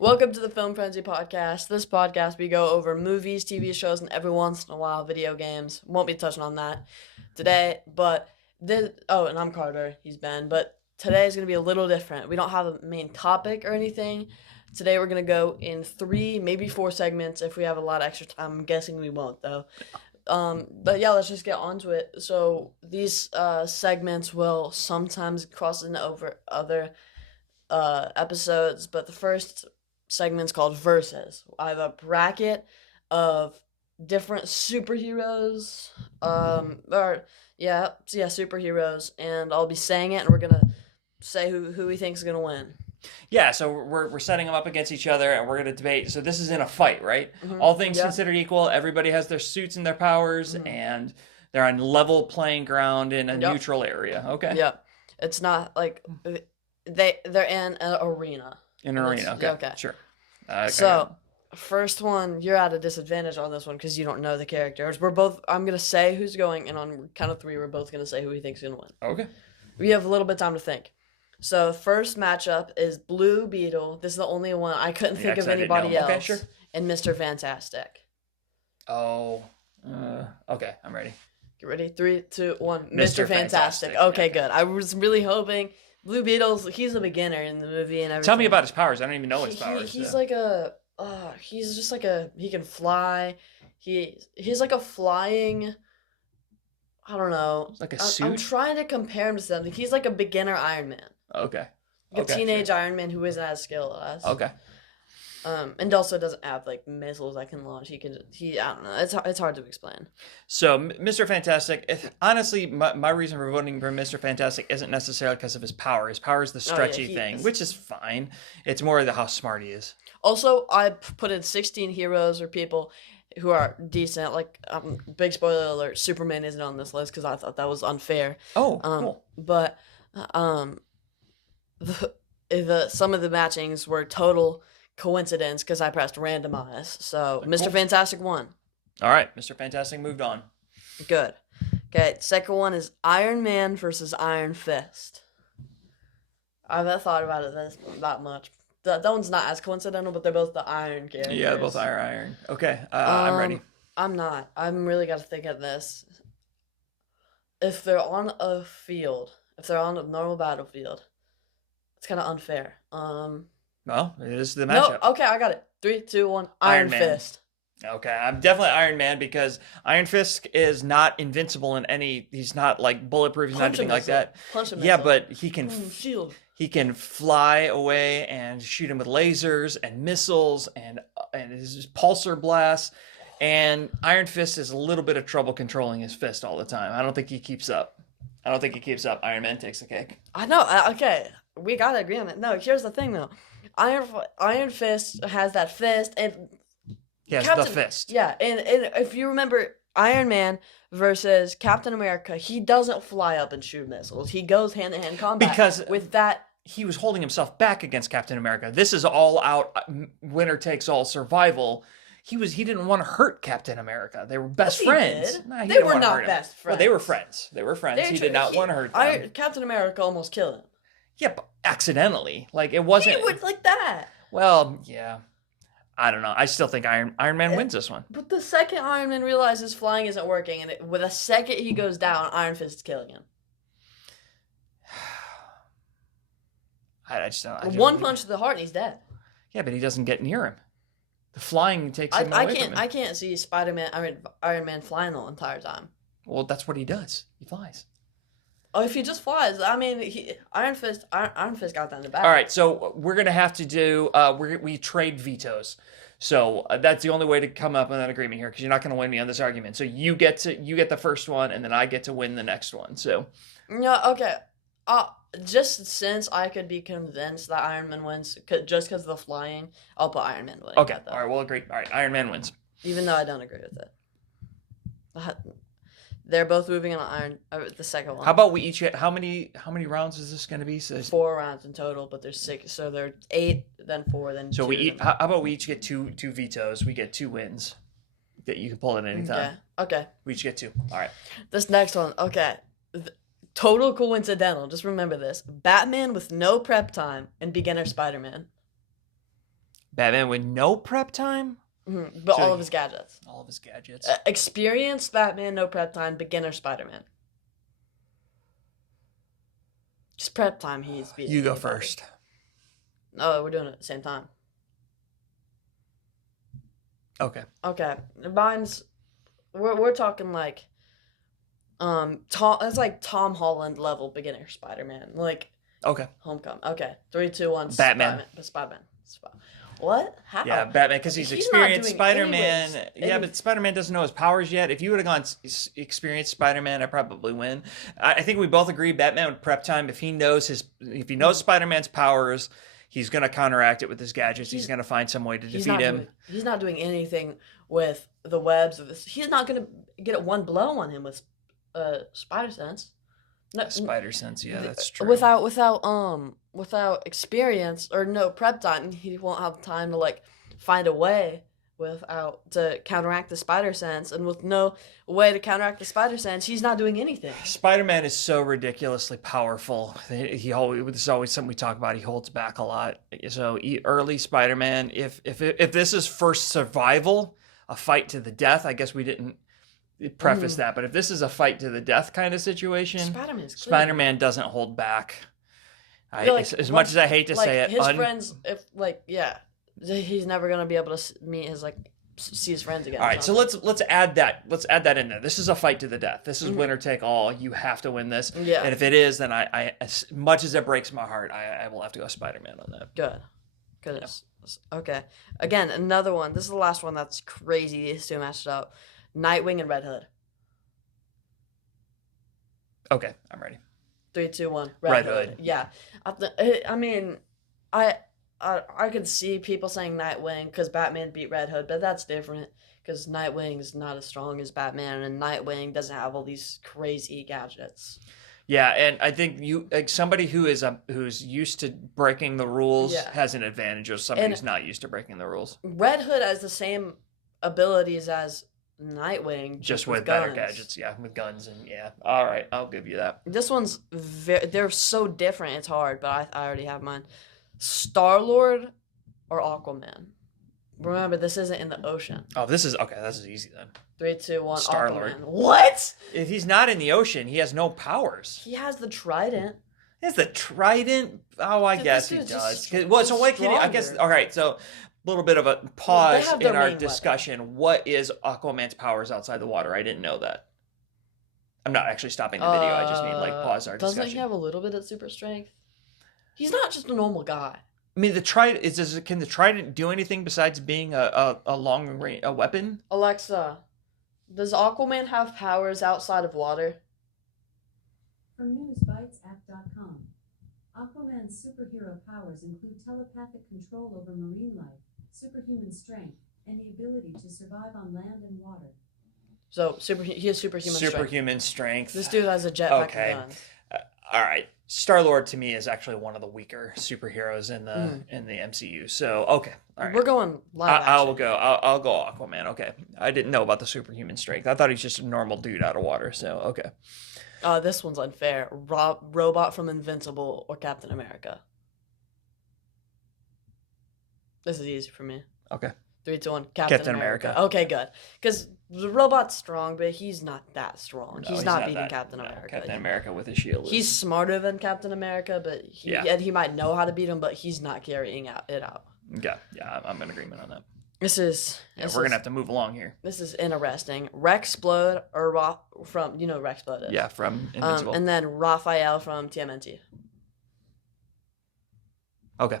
Welcome to the Film Frenzy Podcast. This podcast, we go over movies, TV shows, and every once in a while, video games. Won't be touching on that today, but and I'm Carter. He's Ben, but today is going to be a little different. We don't have a main topic or anything. Today, we're going to go in 3, maybe 4 segments if we have a lot of extra time. I'm guessing we won't, though. But yeah, let's just get on to it. So, these segments will sometimes cross into over other episodes, but the first segment's called Versus. I have a bracket of different superheroes, superheroes, and I'll be saying it, and we're gonna say who we think's gonna win. Yeah, so we're setting them up against each other, and we're going to debate. So this is in a fight, right? All things considered equal, everybody has their suits and their powers, and they're on level playing ground in a neutral area. Okay. Yeah, it's not like they're in an arena. In an arena. Okay. Okay. Sure. So, first one, you're at a disadvantage on this one because you don't know the characters. I'm gonna say who's going, and on count of 3, we're both gonna say who we think's gonna win. Okay. We have a little bit of time to think. So, first matchup is Blue Beetle. This is the only one I couldn't think of anybody else. Okay, sure. And Mr. Fantastic. Oh. Okay, I'm ready. Get ready? 3, 2, 1. Mr. Fantastic. Okay, good. I was really hoping. Blue Beetle's, he's a beginner in the movie and everything. Tell me about his powers. I don't even know his powers. He's like he's just like he can fly. He's like a flying, I don't know. Like a suit? I'm trying to compare him to something. He's like a beginner Iron Man. Okay. Like a teenage Iron Man who isn't as skilled as. Okay. And also doesn't have like missiles that can launch. I don't know. It's hard to explain. So Mr. Fantastic, honestly, my reason for voting for Mr. Fantastic isn't necessarily because of his power. His power is the stretchy thing, which is fine. It's more how smart he is. Also, I put in 16 heroes or people who are decent. Like, big spoiler alert: Superman isn't on this list because I thought that was unfair. Oh, cool. But some of the matchings were total coincidence because I pressed randomize. So cool. Mr. Fantastic won. All right, Mr. Fantastic moved on. Good. Okay, second one is Iron Man versus Iron Fist. I haven't thought about it that much. That one's not as coincidental, but they're both the Iron characters. Yeah, both Iron. Okay, I'm ready. I'm not. I'm really got to think of this. If they're on a field, if they're on a normal battlefield, it's kind of unfair. Well, it is the matchup. No, okay, I got it. 3, 2, 1. Iron Fist. Okay, I'm definitely Iron Man because Iron Fist is not invincible in any. He's not like bulletproof. He's not anything like that. Yeah, but he can shield. He can fly away and shoot him with lasers and missiles and his pulsar blasts. And Iron Fist is a little bit of trouble controlling his fist all the time. I don't think he keeps up. Iron Man takes the cake. I know. Okay, we got to agree on it. No, here's the thing though. Iron Fist has that fist and he has the fist. Yeah, and if you remember Iron Man versus Captain America, he doesn't fly up and shoot missiles. He goes hand-to-hand combat because with that. He was holding himself back against Captain America. This is all out winner takes all survival. He didn't want to hurt Captain America. They were best friends. Nah, they were not best friends. Well, they were friends. He did not want to hurt them. Captain America almost killed him. Yeah, but accidentally. Like, it wasn't... He would like that. Well, yeah. I don't know. I still think Iron Man wins this one. But the second Iron Man realizes flying isn't working, and with a second he goes down, Iron Fist is killing him. I just don't... One punch to the heart and he's dead. Yeah, but he doesn't get near him. The flying takes him away from him. I can't see Iron Man flying the entire time. Well, that's what he does. He flies. Oh, if he just flies, I mean, Iron Fist got that in the back. All right, so we're gonna have to do. We trade vetoes, so that's the only way to come up with an agreement here because you're not gonna win me on this argument. So you get the first one, and then I get to win the next one. So. No, okay. Just since I could be convinced that Iron Man wins, just because of the flying, I'll put Iron Man winning. Okay. All right. We'll agree. All right. Iron Man wins. Even though I don't agree with it. They're both moving on the second one. How about we each get how many rounds is this going to be? So 4 rounds in total, but there's 6, so there are 8, then 4, then. So 2, how about we each get two vetoes? We get 2 wins that you can pull at any time. Okay. We each get 2. All right. This next one, okay. Total coincidental. Just remember this: Batman with no prep time and beginner Spider-Man. Batman with no prep time? But So all of his gadgets. All of his gadgets. Experienced Batman, no prep time. Beginner Spider-Man. Just prep time, he's beating You go anybody. first. Oh, we're doing it at the same time. Okay. Okay, mine's we're talking like it's like Tom Holland level beginner Spider-Man, like Okay. Homecoming. Okay, 3, 2, 1. Batman. Spider-Man. What? How? Yeah, Batman, because he's He's not experienced doing Spider-Man. anyways. Yeah, but Spider-Man doesn't know his powers yet. If you would have gone experienced Spider-Man, I probably win. I think we both agree Batman with prep time. If he knows Spider-Man's powers, he's going to counteract it with his gadgets. He's going to find some way to defeat him. He's not doing anything with the webs of this. He's not going to get one blow on him with spider sense. No, Spider sense, yeah, that's true. Without experience or no prep time, he won't have time to like find a way to counteract the spider sense, and with no way to counteract the spider sense, he's not doing anything. Spider-Man is so ridiculously powerful. This is always something we talk about. He holds back a lot. So early Spider-Man, if this is first survival, a fight to the death, I guess we didn't preface that, but if this is a fight to the death kind of situation, Spider-Man doesn't hold back. As much as I hate to say it, his friends, he's never gonna be able to meet his see his friends again. All right, so let's add that. Let's add that in there. This is a fight to the death. This is winner take all. You have to win this. Yeah. And if it is, then I as much as it breaks my heart, I will have to go Spider-Man on that. Good. Yeah. Okay. Again, another one. This is the last one that's crazy. These two matched up. Nightwing and Red Hood. Okay, I'm ready. 3, 2, 1. Red Hood. Yeah. I mean, I could see people saying Nightwing because Batman beat Red Hood, but that's different because Nightwing is not as strong as Batman, and Nightwing doesn't have all these crazy gadgets. Yeah, and I think somebody who's used to breaking the rules has an advantage of somebody who's not used to breaking the rules. Red Hood has the same abilities as Nightwing, just with better gadgets, with guns, and all right, I'll give you that. This one's they're so different, it's hard, but I already have mine. Star-Lord or Aquaman? Remember, this isn't in the ocean. Oh, this is okay. This is easy then. 3, 2, 1. Star-Lord. Aquaman. What? If he's not in the ocean, he has no powers. He has the trident. He has the trident. Oh, I guess he does. Well, so what can he? I guess. All right, so. Little bit of a pause in our discussion. Weapon. What is Aquaman's powers outside the water? I didn't know that. I'm not actually stopping the video. I just need pause our discussion. Doesn't he have a little bit of super strength? He's not just a normal guy. I mean, the trident can the trident do anything besides being a long range weapon? Alexa, does Aquaman have powers outside of water? From newsbitesapp.com. Aquaman's superhero powers include telepathic control over marine life, superhuman strength, and the ability to survive on land and water. So he has superhuman strength. This dude has a jetpack and guns. All right, Star-Lord to me is actually one of the weaker superheroes in the MCU. So okay, all right. We're going live action. I'll go Aquaman. Okay, I didn't know about the superhuman strength. I thought he's just a normal dude out of water. So okay. This one's unfair. Robot from Invincible or Captain America? This is easy for me. Okay. 3, 2, 1. Captain America. Okay, good. Because the robot's strong, but he's not that strong. No, he's not beating Captain America. Captain America with his shield. He's smarter than Captain America, but he might know how to beat him, but he's not carrying it out. Yeah, I'm in agreement on that. We're gonna have to move along here. This is interesting. Rexplode or from Rexplode is. Yeah, from Invincible. And then Raphael from TMNT. Okay.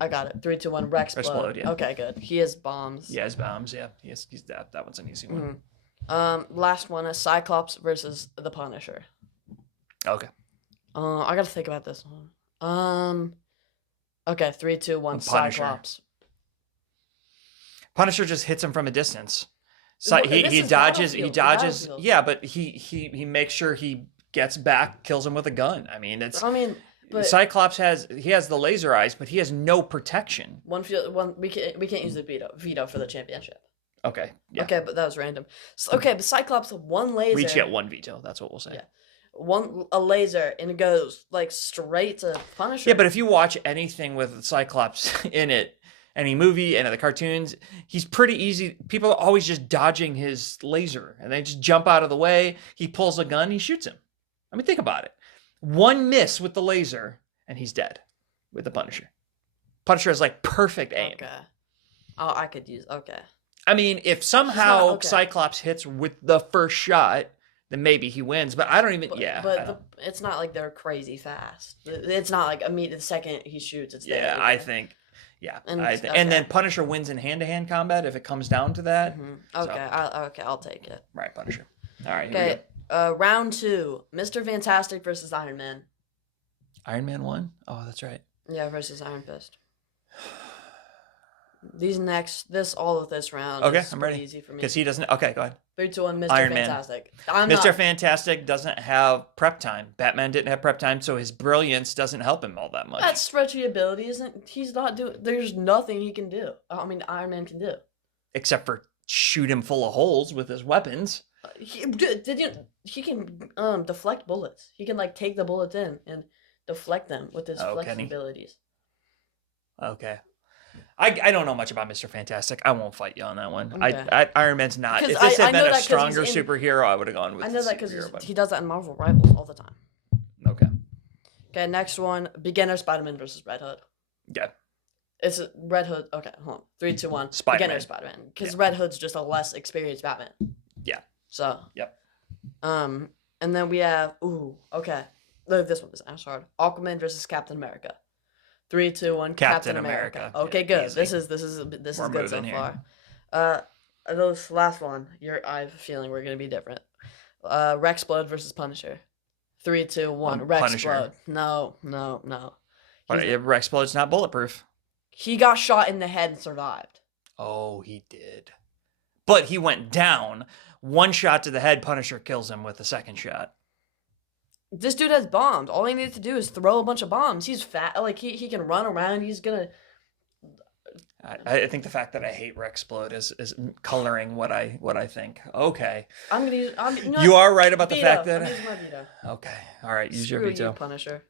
I got it. 3, 2, 1. Rexplode. Yeah. Okay, good. He has bombs. Yeah, his bombs. Yeah, he's that one's an easy one. Last one is Cyclops versus the Punisher. Okay. I gotta think about this one. Okay, 3, 2, 1. Cyclops. Punisher just hits him from a distance. So he dodges. Yeah, but he makes sure he gets back, kills him with a gun. I mean, but Cyclops has the laser eyes, but he has no protection. We can't use the veto for the championship. Okay. Yeah. Okay, but that was random. So, but Cyclops one laser. We each get one veto. That's what we'll say. Yeah. A laser and it goes straight to Punisher. Yeah, but if you watch anything with Cyclops in it, any movie, any of the cartoons, he's pretty easy. People are always just dodging his laser and they just jump out of the way. He pulls a gun, he shoots him. I mean, think about it. One miss with the laser and he's dead with the Punisher. Punisher has like perfect aim. Okay. Oh, I could use. Okay. I mean, if somehow okay. Cyclops hits with the first shot, then maybe he wins. But I don't even. But, yeah. But it's not like they're crazy fast. It's not like immediately the second he shoots, it's yeah, there. I think. Yeah, And- and then Punisher wins in hand-to-hand combat if it comes down to that. Mhm. So- Okay. I'll take it. Right, Punisher. All right. Here we Okay. go. Round 2. Mr. Fantastic versus Iron Man. Iron Man 1? Oh, that's right. Yeah, versus Iron Fist. All of this round. Okay, is I'm pretty ready. Easy for me. Because he doesn't. Okay, go ahead. 3, 2, 1. Mr. Iron Man. Fantastic. Mr. Fantastic doesn't have prep time. Batman didn't have prep time, so his brilliance doesn't help him all that much. That stretchy ability isn't. He's not doing. There's nothing he can do. I mean, Iron Man can do. Except for shoot him full of holes with his weapons. He can deflect bullets. He can like take the bullets in and deflect them with his Oh, flex can he? abilities. Okay. I don't know much about Mr. Fantastic. I won't fight you on that one. Okay. Iron Man's not. If 'Cause this I had know been a that 'cause stronger he's in- superhero, I would have gone with I know the that because superhero, but- he does that in Marvel Rivals all the time. Okay. Okay, next one: Beginner Spider-Man versus Red Hood. Yeah. It's Red Hood. Okay, hold on. 3, 2, 1. Spider-Man. Beginner Spider-Man, because Yeah. Red Hood's just a less experienced Batman. Yeah. So. Yep. And then we have okay. This one is hard. Aquaman versus Captain America. 3, 2, 1. Captain Captain America. America. Okay, Yeah, good. easy. This is We're good so moving here. far. Those last one. I have a feeling we're gonna be different. Rexplode versus Punisher. 3, 2, 1. Punisher. Rexplode. No. But Rexplode's not bulletproof. He got shot in the head and survived. Oh, he did. But he went down. One shot to the head, Punisher kills him with the second shot. This dude has bombs. All he needs to do is throw a bunch of bombs. He's fat. Like he can run around. He's gonna. I think the fact that I hate Rexplode is coloring what I think. Okay. I'm gonna use. You are right about the veto. fact that. I'm using my veto. Okay. All right. Use Screw your you, veto. Punisher.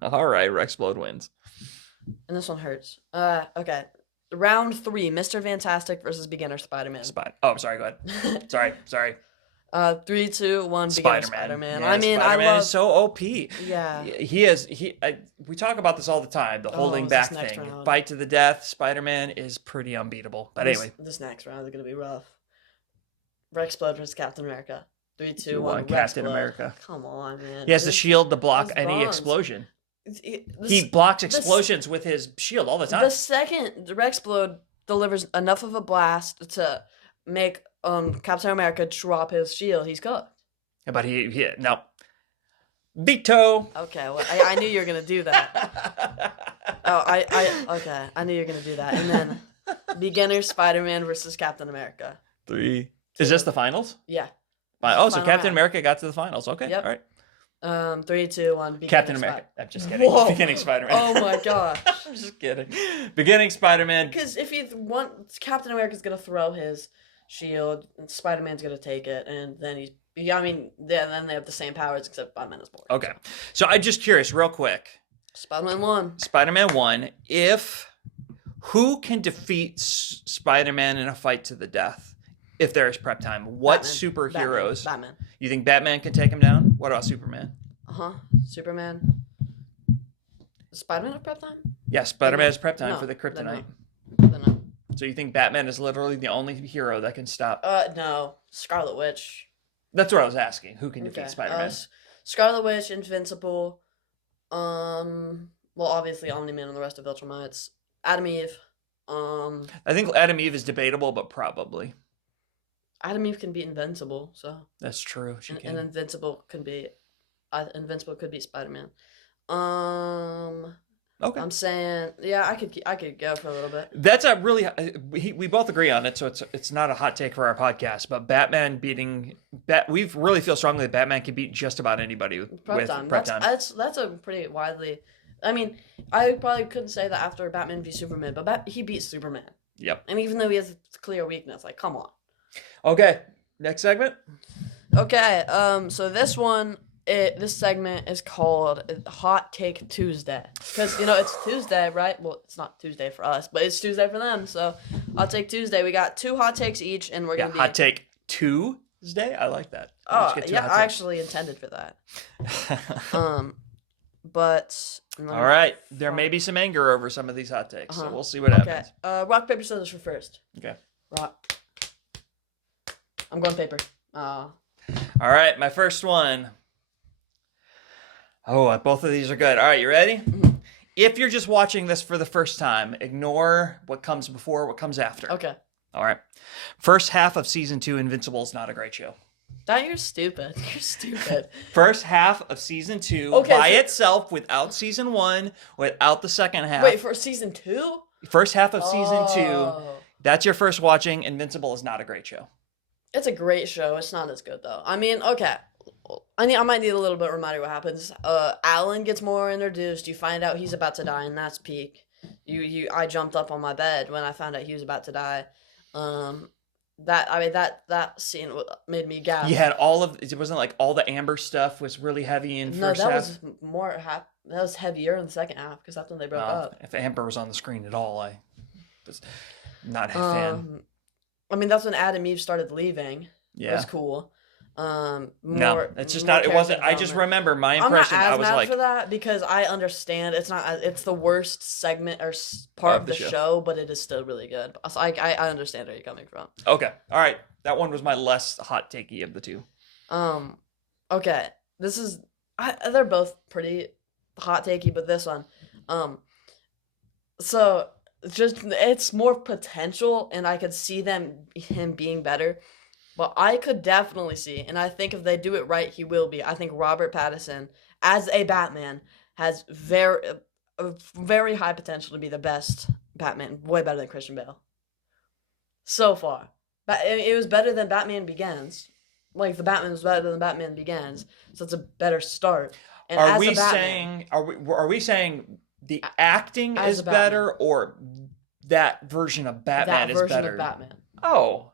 All right. Rexplode wins. And this one hurts. Okay. Round 3: Mr. Fantastic versus Beginner Spider-Man. Oh, I'm sorry. Go ahead. Sorry. 3, 2, 1. Beginner Spider-Man. Spider-Man. Yeah, I mean, Spider-Man I love. is so OP. Yeah. We talk about this all the time. The holding this back next thing, round. fight to the death. Spider-Man is pretty unbeatable. But anyway, This next round is gonna be rough. Rexplode versus Captain America. 3, 2, 2, 1. 1, Captain Rexplode. America. Come on, man. he has the shield to block this any bronze. explosion. This- He blocks this- explosions with his shield all the time. The second Rexplode delivers enough of a blast to make Captain America drop his shield, he's cooked. But he no. Veto. Okay, well, I knew you were gonna do that. I knew you were gonna do that. And then Beginner Spider-Man versus Captain America. 3. Is this the finals? Yeah. Oh, so Final Captain round. America got to the finals. Okay. Yep. All right. 3, 2, 1. Beginner Captain America. I'm just kidding. Whoa. Beginning Spider-Man. Oh my gosh. I'm just kidding. Beginning Spider-Man. Because if Captain America's gonna throw his shield, and Spider-Man's gonna take it, and then then they have the same powers except Spider-Man is more. Okay. So I'm just curious, real quick. Spider-Man won. Spider-Man 1. Who can defeat Spider-Man in a fight to the death if there is prep time? What Batman. superheroes? Batman. You think Batman can take him down? What about Superman? Superman. Does Spider-Man have prep time? Yeah, Spider-Man has prep time No, for the kryptonite. Then no. So you think Batman is literally the only hero that can stop? No. Scarlet Witch. That's what I was asking. Who can defeat Okay. Spider-Man? Scarlet Witch, Invincible. Well, obviously Omni-Man and the rest of Viltrumites. Adam Eve. I think Adam Eve is debatable, but probably. Adam Eve can beat Invincible, so. That's true. She And can. Invincible could be Spider-Man. Okay. I'm saying, yeah, I could go for a little bit. That's a really we both agree on it, so it's not a hot take for our podcast. But Batman beating we really feel strongly that Batman can beat just about anybody with prep time. That's a pretty widely. I mean, I probably couldn't say that after Batman v Superman, but he beats Superman. Yep. And even though he has a clear weakness, like, come on. Okay. Next segment. Okay. So this one, this segment is called Hot Take Tuesday. Because, it's Tuesday, right? Well, it's not Tuesday for us, but it's Tuesday for them. So, Hot Take Tuesday. We got 2 hot takes each, and we're going to be... Hot Take Tuesday? I like that. Oh, yeah, I actually intended for that. But... All right. There may be some anger over some of these hot takes, so we'll see what happens. Rock, paper, scissors for first. Okay. Rock. I'm going paper. All right, my first one. Oh, both of these are good. All right, you ready? Mm-hmm. If you're just watching this for the first time, ignore what comes before, what comes after. Okay. All right. First half of season 2, Invincible is not a great show. You're stupid. You're stupid. First half of season 2 by itself, without season 1, without the second half. Wait, for season 2? First half of season 2. That's your first watching. Invincible is not a great show. It's a great show. It's not as good though. I mean, okay. I might need a little bit of reminder what happens. Alan gets more introduced. You find out he's about to die, and that's peak. I jumped up on my bed when I found out he was about to die. That scene made me gasp. You had it wasn't like all the Amber stuff was really heavy in first half. Was more that was heavier in the second half because that's when they broke up. If Amber was on the screen at all, I was not a fan. I mean, that's when Adam and Eve started leaving. Yeah, it was cool. No, it's just not. It wasn't. I just remember my impression. I'm not as I was mad like, for that because I understand it's not. It's the worst segment or part of the show, but it is still really good. So I understand where you're coming from. Okay, all right. That one was my less hot takey of the two. Okay. This is. They're both pretty hot takey, but this one, so it's more potential, and I could see him being better. But I could definitely see, and I think if they do it right, he will be. I think Robert Pattinson, as a Batman, has very high potential to be the best Batman, way better than Christian Bale. So far. It was better than Batman Begins. Like, the Batman was better than Batman Begins, so it's a better start. And are we saying the acting is better, or that version of Batman is better? That version of Batman. Oh.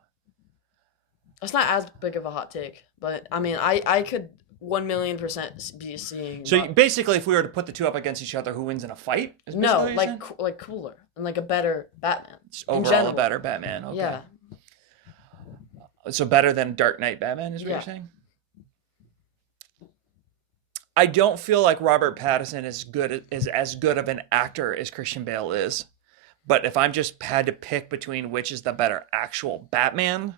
It's not as big of a hot take, but I mean, I could 1,000,000% be seeing. So basically, if we were to put the two up against each other, who wins in a fight? No, like cooler and like a better Batman. Overall, a better Batman. Okay. Yeah. So better than Dark Knight Batman is what you're saying? I don't feel like Robert Pattinson is as good of an actor as Christian Bale is, but if I'm just had to pick between which is the better actual Batman.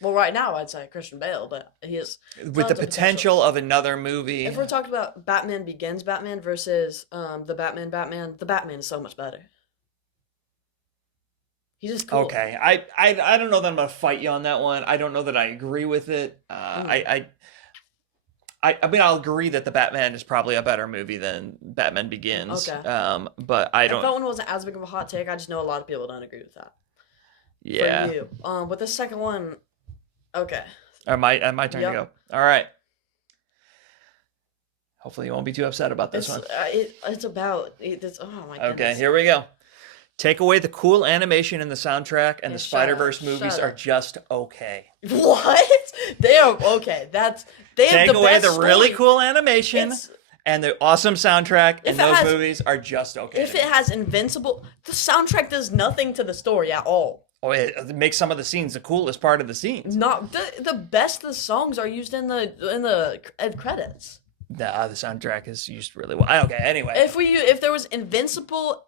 Well, right now I'd say Christian Bale, but he is with the potential of another movie. If we're talking about Batman Begins Batman versus the Batman is so much better. He's just cool. Okay, I don't know that I'm gonna fight you on that one. I don't know that I agree with it. I mean, I'll agree that the Batman is probably a better movie than Batman Begins. Okay. But I don't. That one wasn't as big of a hot take. I just know a lot of people don't agree with that. Yeah. For you. But the second one. Okay. My turn to go. All right. Hopefully you won't be too upset about this one. It's about oh my goodness. Okay, here we go. Take away the cool animation in the soundtrack, and the Spider-Verse movies are just okay. What? They are okay. Take away the really cool animation and the awesome soundtrack, and those movies are just okay. If it has Invincible, the soundtrack does nothing to the story at all. Oh, it makes some of the scenes the coolest part of the scenes. Not the best of the songs are used in the end credits. The soundtrack is used really well. Okay, anyway. If there was Invincible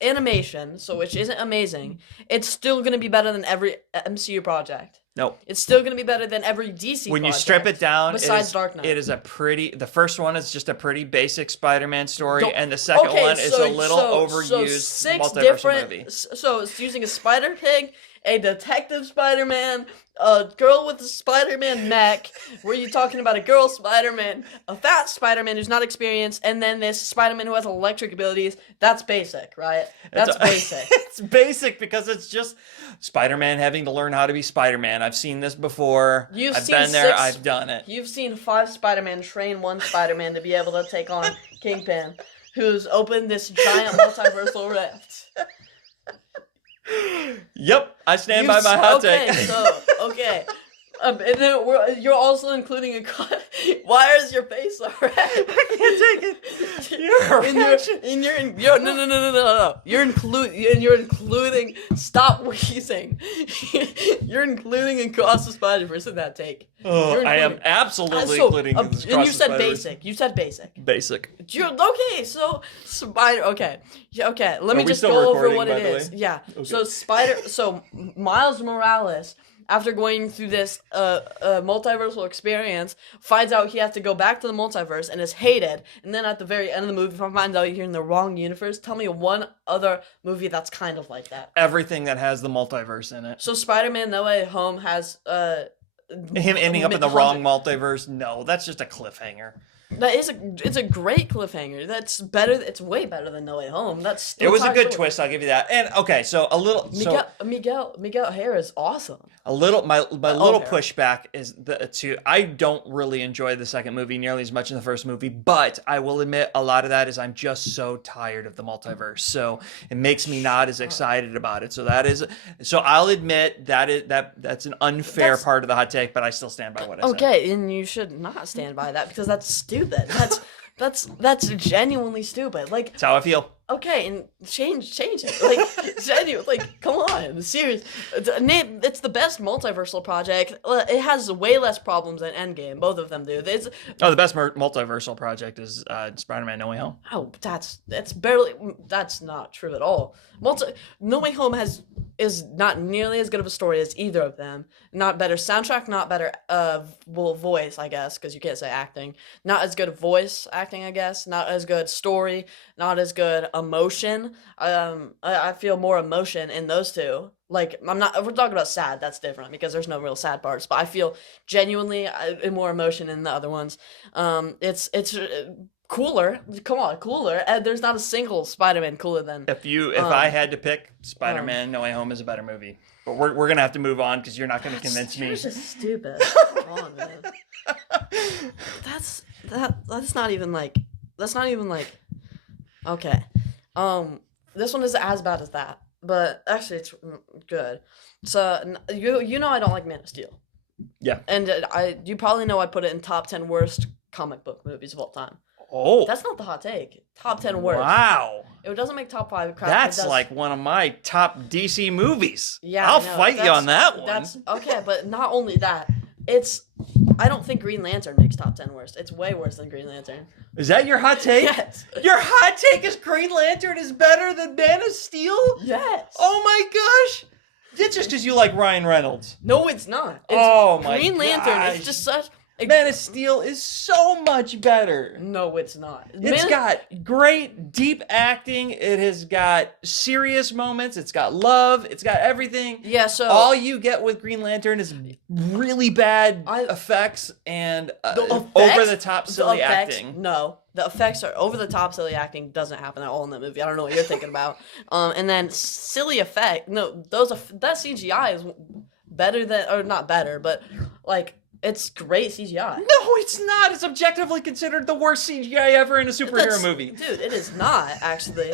animation, which isn't amazing, it's still going to be better than every MCU project. No. It's still going to be better than every DC when you strip it down, besides Dark Knight. It is the first one is just a pretty basic Spider-Man story, and the second one is a little overused multiverse movie. So it's using a Spider-Pig, a Detective Spider-Man, a girl with a Spider-Man mech, where you're talking about a girl Spider-Man, a fat Spider-Man who's not experienced, and then this Spider-Man who has electric abilities. That's basic, right? That's basic. It's basic because it's just Spider-Man having to learn how to be Spider-Man. I've seen this before. I've been there. I've done it. You've seen 5 Spider-Man train 1 Spider-Man to be able to take on Kingpin, who's opened this giant multiversal rift. Yep, I stand by my hot take. Okay. And then you're also including Why is your face so red? I can't take it. You're No. You're including. Stop wheezing. You're including Across the Spider-Verse in that take. Oh, You're I am including- absolutely So, including this and you said basic. You said basic. Basic. You're okay. So Spider. Okay. Yeah, okay. Let me we just still go over recording, what by it the is. way? Yeah. Okay. So Miles Morales, after going through this multiversal experience, finds out he has to go back to the multiverse and is hated. And then at the very end of the movie, finds out you're in the wrong universe. Tell me one other movie that's kind of like that. Everything that has the multiverse in it. So Spider-Man No Way Home has Him ending up in the wrong multiverse? No, that's just a cliffhanger. It's a great cliffhanger. That's better. It's way better than No Way Home. That's still It was a ties good to- twist, I'll give you that. And okay, so a little Miguel O'Hara is awesome. my little O'Hara. pushback is I don't really enjoy the second movie nearly as much as the first movie, but I will admit a lot of that is I'm just so tired of the multiverse. So it makes me not as excited about it. So I'll admit that's an unfair That's- part of the hot take, but I still stand by what I said. Okay, and you should not stand by that because that's stupid. That's genuinely stupid. Like, That's how I feel. okay, and change it. Like, genuine. Like, come on, serious. It's the best multiversal project. It has way less problems than Endgame. Both of them do. The best multiversal project is Spider-Man No Way Home. Oh, that's not true at all. No Way Home is not nearly as good of a story as either of them. Not better soundtrack, not better voice, I guess, because you can't say acting. Not as good voice acting, I guess. Not as good story. Not as good emotion. I feel more emotion in those two. Like, if we're talking about sad, that's different because there's no real sad parts. But I feel genuinely more emotion in the other ones. It's cooler. Come on, cooler. And there's not a single Spider-Man cooler than. If I had to pick, Spider-Man No Way Home is a better movie. But we're gonna have to move on because you're not gonna convince me. You're just stupid. Come on, man. That's not even like. Okay. This one is as bad as that, but actually it's good. So you know I don't like Man of Steel. Yeah. And you probably know I put it in top 10 worst comic book movies of all time. Oh, That's not the hot take. Top 10 worst. wow. It doesn't make top 5. That's like one of my top DC movies. Yeah, I'll I know. fight you on that one. That's okay, but not only that. I don't think Green Lantern makes top 10 worst. It's way worse than Green Lantern. Is that your hot take? Yes. Your hot take is Green Lantern is better than Man of Steel? Yes. Oh my gosh. It's just because you like Ryan Reynolds. No, it's not. It's Oh my Green Lantern gosh. is just such. Man of Steel is so much better. No, it's not. It's got great, deep acting. It has got serious moments. It's got love. It's got everything. Yeah, so All you get with Green Lantern is really bad effects and over-the-top silly acting. No, the effects are over the top. Silly acting doesn't happen at all in that movie. I don't know what you're thinking about. And then silly effect. No, that CGI is better than, or not better, but like. It's great CGI. No, it's not. It's objectively considered the worst CGI ever in a superhero movie. Dude, it is not, actually.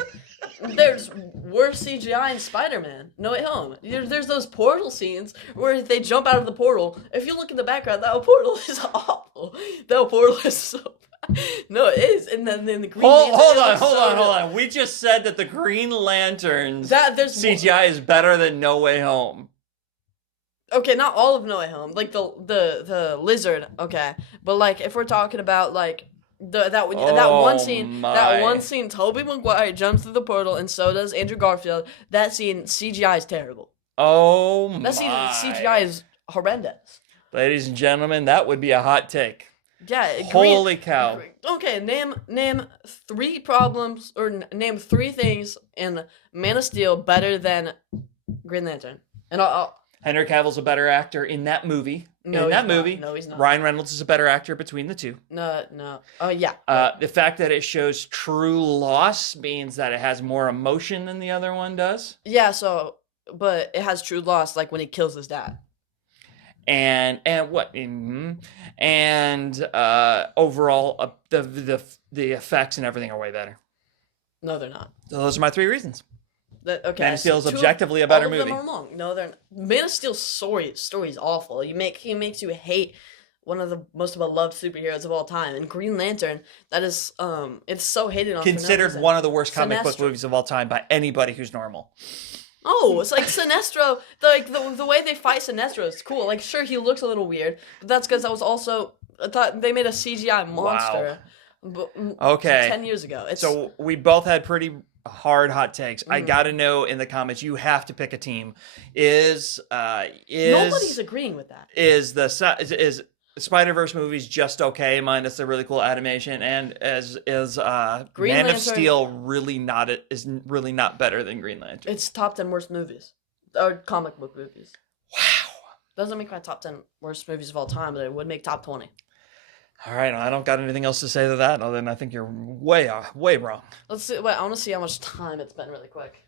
There's worse CGI in Spider-Man. No Way Home. There's those portal scenes where they jump out of the portal. If you look in the background, that portal is awful. That portal is so bad. No, it is. And then the Green Lantern. Hold on. We just said that the Green Lantern's There's CGI is better than No Way Home. Okay, not all of No Way Home. Like the lizard, okay. But like if we're talking about like that one scene Tobey Maguire jumps through the portal and so does Andrew Garfield. That scene CGI is terrible. Oh my. That scene CGI is horrendous. Ladies and gentlemen, that would be a hot take. Yeah, Holy cow. Okay, name 3 problems or name 3 things in Man of Steel better than Green Lantern. And I'll Henry Cavill's a better actor in that movie. No, in that he's not. movie, No, he's not. Ryan Reynolds is a better actor between the two. No. Oh, yeah. The fact that it shows true loss means that it has more emotion than the other one does. Yeah, but it has true loss, like when he kills his dad. And what? Mm-hmm. And overall, the effects and everything are way better. No, they're not. So those are my 3 reasons. Okay. Man of Steel is so objectively a better all of movie. them are wrong. No, they're not. Man of Steel's story is awful. He makes you hate one of the most beloved superheroes of all time. And Green Lantern, that is, it's so hated on. Considered one of the worst comic book Sinestro. movies of all time by anybody who's normal. Oh, it's like Sinestro. The way they fight Sinestro is cool. Like, sure, he looks a little weird, but that's because that was also I thought they made a CGI monster. Okay. 10 years ago. So we both had pretty hard hot takes. I Mm. gotta know in the comments. You have to pick a team. Is nobody's agreeing with that. is Spider-Verse movies just okay minus the really cool animation, and is Green Man of Lantern- Steel really not better than Green Lantern? It's top 10 worst movies or comic book movies. Wow. Doesn't make my top 10 worst movies of all time, but it would make top 20. All right, I don't got anything else to say to that other than I think you're way wrong. Let's see. Wait, I want to see how much time it's been really quick.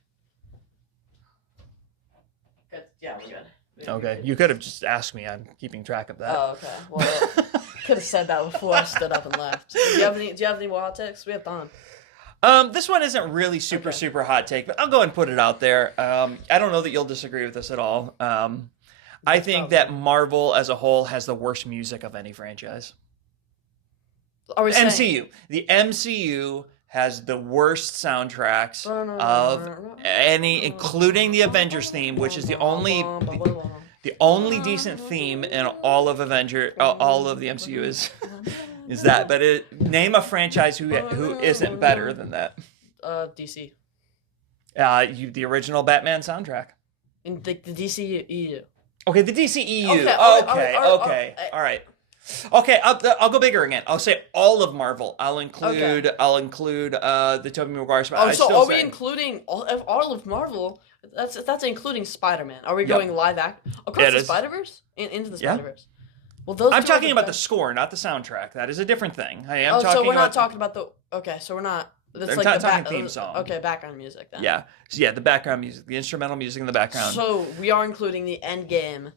Good. Yeah, we're good. Okay, you could have just asked me. I'm keeping track of that. Oh, okay. Well, could have said that before I stood up and left. Do you have any more hot takes? We have time. This one isn't really super Okay. super hot take, but I'll go and put it out there. I don't know that you'll disagree with this at all. I think that Marvel as a whole has the worst music of any franchise. Are we saying? MCU. The MCU has the worst soundtracks of any, including the Avengers theme, which is the only decent theme in all of all of the MCU is that. But name a franchise who isn't better than that. DC. The original Batman soundtrack. In the DCEU. Okay, the DCEU. Okay, Okay, all right. Okay, I'll go bigger again. I'll say all of Marvel. I'll include the Tobey Maguire. Oh, so are we including all of Marvel? That's including Spider-Man. Are we going live act across the Spider-Verse? Into the Spider-Verse? Well, those. I'm two are talking about the best. score, not the soundtrack. That is a different thing. I am Oh, talking so we're not about talking about the. Okay, so we're not. That's They're like not the talking theme song. Okay, background music then. Yeah. So yeah, the background music, the instrumental music in the background. So we are including the end game,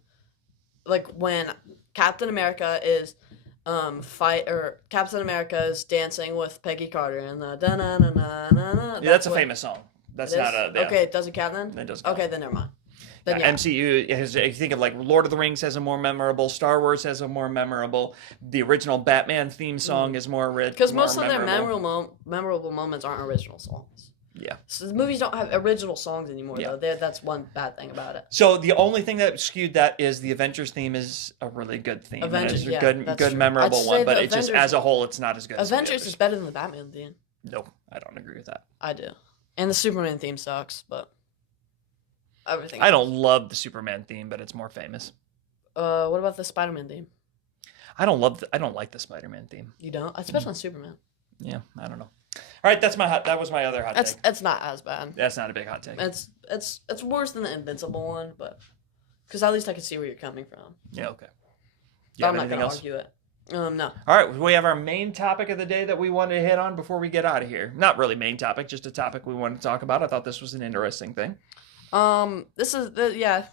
like when Captain America is Captain America is dancing with Peggy Carter and the da na na na na na. Yeah, that's a famous song. That's It not is? a yeah. Okay, does it count then? It doesn't count. Okay, then never mind. Yeah, Then yeah. MCU has, if you think of like Lord of the Rings has a more memorable, Star Wars has a more memorable, the original Batman theme song is more rich. Because most of their memorable moments aren't original songs. Yeah. So the movies don't have original songs anymore, Yeah. though. That's one bad thing about it. So the only thing that skewed that is the Avengers theme is a really good theme. Avengers, it's a yeah, good that's true. memorable I'd say one, but the it just Avengers- as a whole, it's not as good. as the Avengers others. is better than the Batman theme. No, I don't agree with that. I do. And the Superman theme sucks, but everything. I don't love the Superman theme, but it's more famous. What about the Spider-Man theme? I don't like the Spider-Man theme. You don't? Especially on Superman. Yeah, I don't know. All right, that was my other hot take. It's not as bad. That's not a big hot take. It's worse than the Invincible one, but because at least I can see where you're coming from. Yeah, okay. But I'm not anything gonna else? argue it. No. All right, we have our main topic of the day that we wanted to hit on before we get out of here. Not really main topic, just a topic we wanted to talk about. I thought this was an interesting thing. This is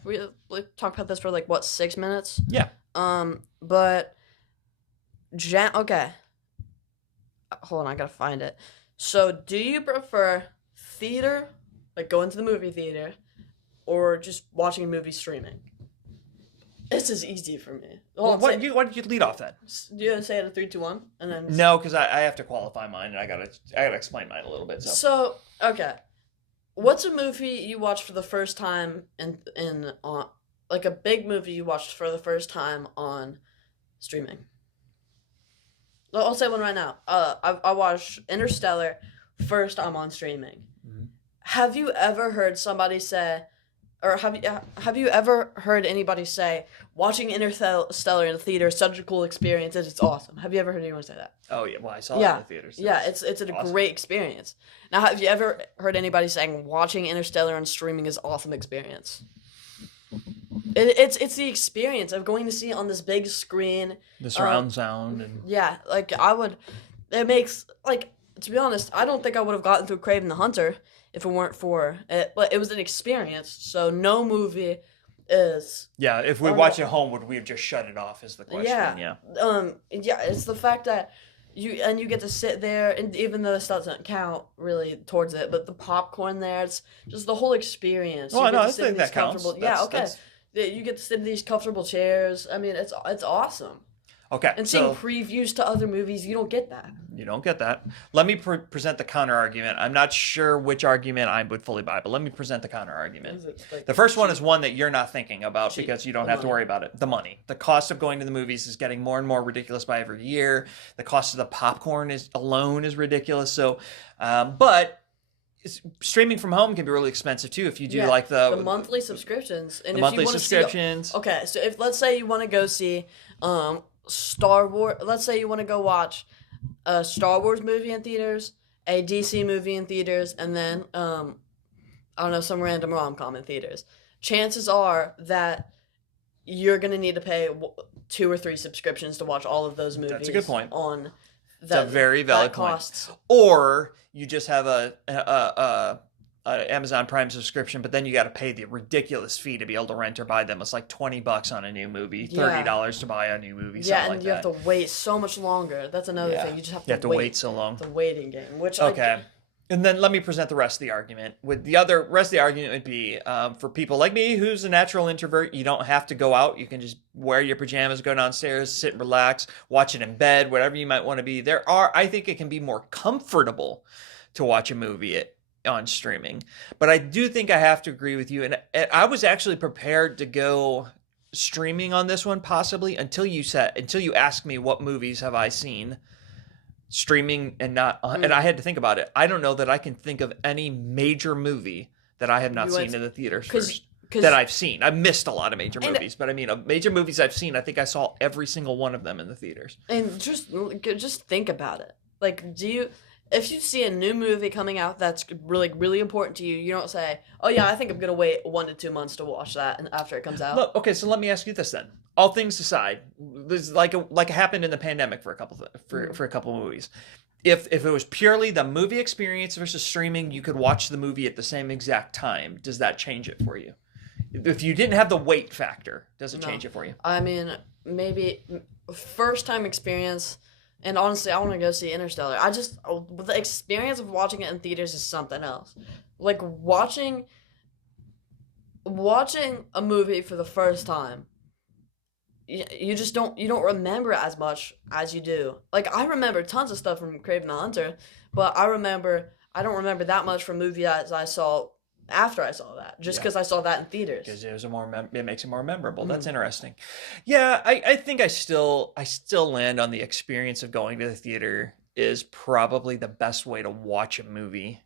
we talked about this for like what 6 minutes. Yeah. But okay. Hold on, I gotta find it. So, do you prefer theater, like going to the movie theater, or just watching a movie streaming? This is easy for me. Well, Hold on, why did you lead off that? do you say it at 3, 2, 1, and then No, because I have to qualify mine, and I gotta explain mine a little bit. So okay. What's a movie you watched for the first time on like a big movie you watched for the first time on streaming? I'll say one right now. I watched Interstellar first time on streaming. Mhm. Have you ever heard somebody say, or have you ever heard anybody say, watching Interstellar in the theater is such a cool experience, it's awesome? Have you ever heard anyone say that? oh yeah, well I saw it Yeah. in the theaters. Yeah, it's a awesome. great experience. Now, have you ever heard anybody saying watching Interstellar on streaming is awesome experience? It's the experience of going to see it on this big screen. The surround sound and Yeah, like it makes, like, to be honest, I don't think I would have gotten through Kraven the Hunter if it weren't for it, but it was an experience. So no movie is yeah. If we Oh, watch no. at home, would we have just shut it off? Is the question? Yeah. It's the fact that you get to sit there, and even though this doesn't count really towards it, but the popcorn there, it's just the whole experience. Oh, You I get know. to I sit in think these that counts. comfortable- Yeah, okay. That's- You get to sit in these comfortable chairs. I mean, it's awesome. Okay, And seeing so previews to other movies, you don't get that. you don't get that. Let me present the counter argument. I'm not sure which argument I would fully buy, but let me present the counter argument. Is it, like, The first one cheap? is one that you're not thinking about Cheap. because you don't The have to money. worry about it. The money. The cost of going to the movies is getting more and more ridiculous by every year. The cost of the popcorn alone is ridiculous. So, but streaming from home can be really expensive too if you do Yeah, like the monthly subscriptions. And the if monthly you want subscriptions. To see, okay, so if let's say you want to go see Star Wars, let's say you want to go watch a Star Wars movie in theaters, a DC movie in theaters, and then I don't know, some random rom-com in theaters. Chances are that you're gonna need to pay 2 or 3 subscriptions to watch all of those movies. That's a good point. On It's a very valid that point. costs. Or you just have a Amazon Prime subscription, but then you got to pay the ridiculous fee to be able to rent or buy them. It's like $20 on a new movie, $30 to buy a new movie. Yeah, and like you that. have to wait so much longer. That's another Yeah. thing. You just have to, You have to wait so long. The waiting game, which Okay. And then let me present the rest of the argument. With the rest of the argument would be for people like me, who's a natural introvert, you don't have to go out. You can just wear your pajamas, go downstairs, sit and relax, watch it in bed, whatever you might want to be. I think it can be more comfortable to watch a movie on streaming. But I do think I have to agree with you. And I was actually prepared to go streaming on this one, possibly, until you asked me what movies have I seen streaming and not, and I had to think about it. I don't know that I can think of any major movie that I have not seen in the theaters first. That I've seen. I've missed a lot of major movies, but I mean, major movies I've seen, I think I saw every single one of them in the theaters. And just think about it. Like, if you see a new movie coming out that's really important to you, you don't say, "Oh yeah, I think I'm gonna wait 1 to 2 months to watch that," and after it comes out. Look, okay, so let me ask you this then. All things aside, this is like it happened in the pandemic for a couple of movies. If it was purely the movie experience versus streaming, you could watch the movie at the same exact time. Does that change it for you? If you didn't have the wait factor, does it change it for you? I mean, maybe first time experience. And honestly, I want to go see Interstellar. The experience of watching it in theaters is something else. Like watching a movie for the first time. You don't remember as much as you do. Like, I remember tons of stuff from Kraven the Hunter, but I don't remember that much from movies as I saw after I saw that, just because I saw that in theaters. Because it makes it more memorable. That's interesting. Yeah, I think I still land on the experience of going to the theater is probably the best way to watch a movie.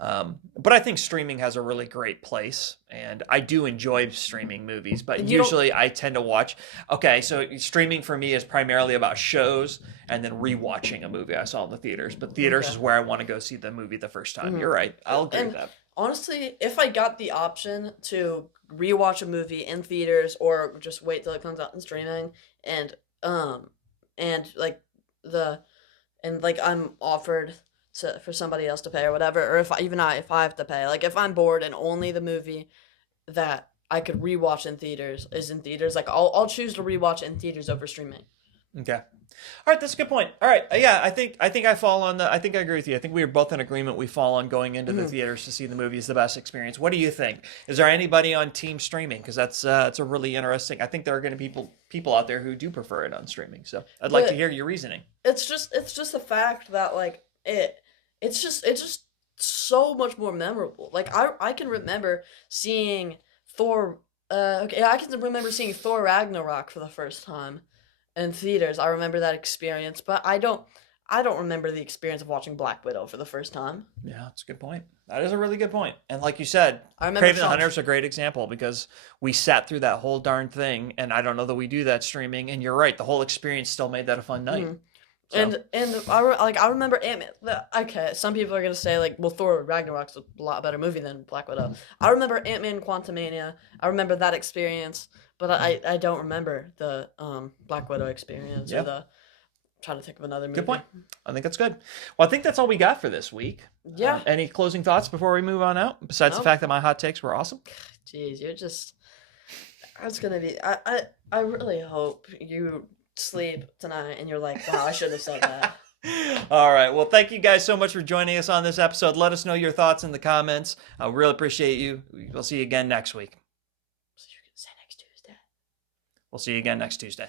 But I think streaming has a really great place, and I do enjoy streaming movies, but usually I tend to watch. Okay, so streaming for me is primarily about shows and then rewatching a movie I saw in the theaters. But theaters is where I want to go see the movie the first time. You're right. I'll agree with that. Honestly, if I got the option to rewatch a movie in theaters or just wait till it comes out in streaming, and I'm offered for somebody else to pay or whatever, or if I have to pay, like if I'm bored and only the movie that I could rewatch in theaters is in theaters, like I'll choose to rewatch in theaters over streaming. Okay. All right, that's a good point. All right, yeah, I think I fall on I think I agree with you. I think we are both in agreement. We fall on going into the theaters to see the movie is the best experience. What do you think? Is there anybody on team streaming? Because that's it's a really interesting. I think there are going to be people out there who do prefer it on streaming. So I'd like to hear your reasoning. It's just the fact that like it's just so much more memorable. Like I can remember seeing Thor. I can remember seeing Thor Ragnarok for the first time in theaters. I remember that experience, but I don't remember the experience of watching Black Widow for the first time. Yeah, that's a good point. That is a really good point. And like you said, I remember Kraven the Hunter is a great example because we sat through that whole darn thing, and I don't know that we do that streaming. And you're right, the whole experience still made that a fun night. So. And I remember Ant-Man. Okay, some people are gonna say like, well, Thor Ragnarok's a lot better movie than Black Widow. I remember Ant-Man Quantumania. I remember that experience, but I don't remember the Black Widow experience or the. I'm trying to think of another movie. Good point. I think that's good. Well, I think that's all we got for this week. Yeah. Any closing thoughts before we move on out? Besides the fact that my hot takes were awesome. Jeez, you're just. It's gonna be. I really hope you sleep tonight and you're like, wow, I should have said that. All right. Well, thank you guys so much for joining us on this episode. Let us know your thoughts in the comments. I really appreciate you. We'll see you again next week. So you're gonna say next Tuesday? We'll see you again next Tuesday.